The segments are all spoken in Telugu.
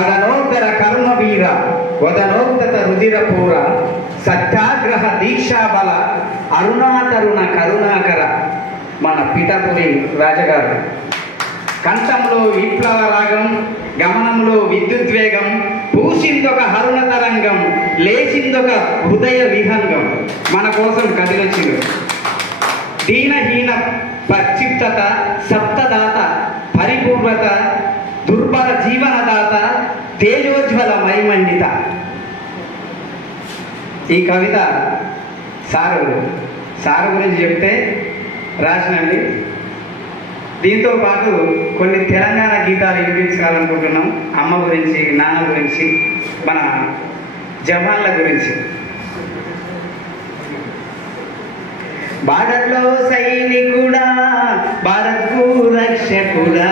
కడనోత్తర కర్మ వీర వదనోత్తత రుదిర పూర సత్యాగ్రహ దీక్షాబల అరుణాతరుణ కరుణాకర మన పిఠాపురి రాజగారు కంఠంలో విప్లవ రాగం గమనంలో విద్యుద్వేగం పూసిందొక హరుణ తరంగం లేచిందొక హృదయ విహంగం మన కోసం కదిలొచ్చింది. దీనహీన ప్రక్షిప్తత సప్తదాత పరిపూర్ణత దుర్బల జీవనత ఈ కవిత సారు సారు గురించి చెప్తే రాసినండి. దీంతో పాటు కొన్ని తెలంగాణ గీతాలు వినిపించాలనుకుంటున్నాం అమ్మ గురించి నాన్న గురించి మన జవాన్ల గురించి. భారత్లో సైనికుడా భారత్కు రక్షకుడా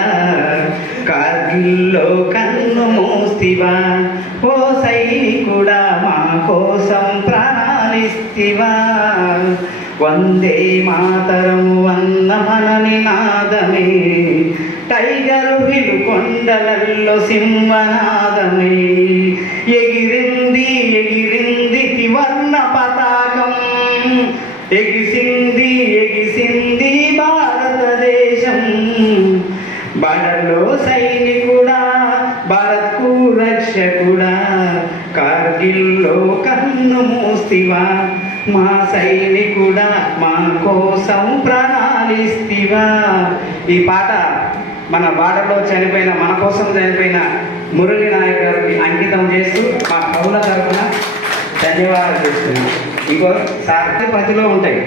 కార్గిల్లో కన్ను మూస్తివా ఓ కోసం ప్రాణాలిస్తివా? వందే మాతరం వన్న మన నినాదమే టైగరు హిలు కొండలల్లో సింహనాదమే. ఎగిరింది ఎగిరింది త్రివర్ణ పతాకం. ఎగిసింది ఎగిసింది భారతదేశం. బడలో సైనికుడా భారత్కు రక్షకుడా? కార్గిల్లో కన్ను మూస్తివా? మా సైనికుడా మా కోసం ప్రణాళిస్తివా ఈ పాట మన బాటలో చనిపోయిన మన కోసం చనిపోయిన మురళి నాయక్ గారికి అంకితం చేస్తూ మా కవుల తరఫున ధన్యవాదాలు చేస్తున్నాం ఇంకో సార్ ప్రతిలో ఉంటాయి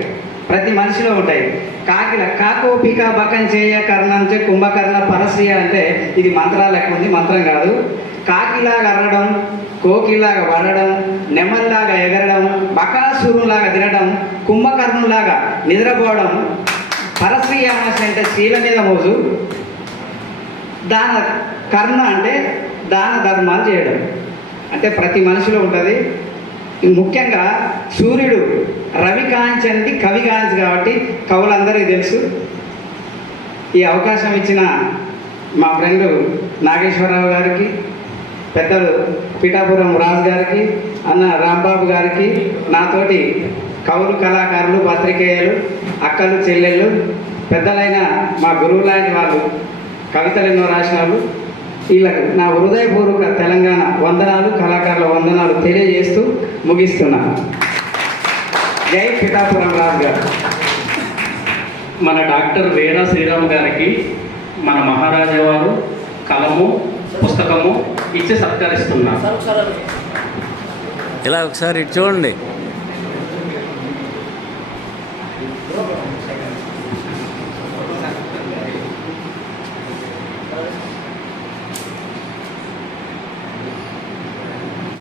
ప్రతి మనిషిలో ఉంటాయి. కాకిల కాకోపిక బకం చేయ కర్ణంచే కుంభకర్ణ పరశ్రియ అంటే ఇది మంత్రాలు ఉంది మంత్రం కాదు. కాకిలాగా అరడం కోకిలాగా వరడం నెమల్లాగా ఎగరడం బకాసురులాగా తినడం కుంభకర్ణులాగా నిద్రపోవడం పరశ్రీ అంటే స్త్రీల మీద మోజు దాన కర్ణ అంటే దాన ధర్మాలు చేయడం. అంటే ప్రతి మనిషిలో ఉంటుంది. ముఖ్యంగా సూర్యుడు రవి కాంచంది కవి కాంచు కాబట్టి కవులందరికీ తెలుసు. ఈ అవకాశం ఇచ్చిన మా ఫ్రెండ్ నాగేశ్వరరావు గారికి పెద్దలు పిఠాపురం రాజు గారికి అన్న రాంబాబు గారికి నాతోటి కవులు కళాకారులు పత్రికేయులు అక్కలు చెల్లెళ్ళు పెద్దలైన మా గురువు లాంటి వాళ్ళు కవితలు ఎన్నో రాసిన వాళ్ళు వీళ్ళకు నా హృదయపూర్వక తెలంగాణ వందనాలు కళాకారుల వందనాలు తెలియజేస్తూ ముగిస్తున్నాను జై పిఠాపురం రాజు గారు. మన డాక్టర్ వేరా శ్రీరామ్ గారికి మన మహారాజా వారు కలము పుస్తకము ఇచ్చి సత్కరిస్తున్నారు ఇలా ఒకసారి చూడండి.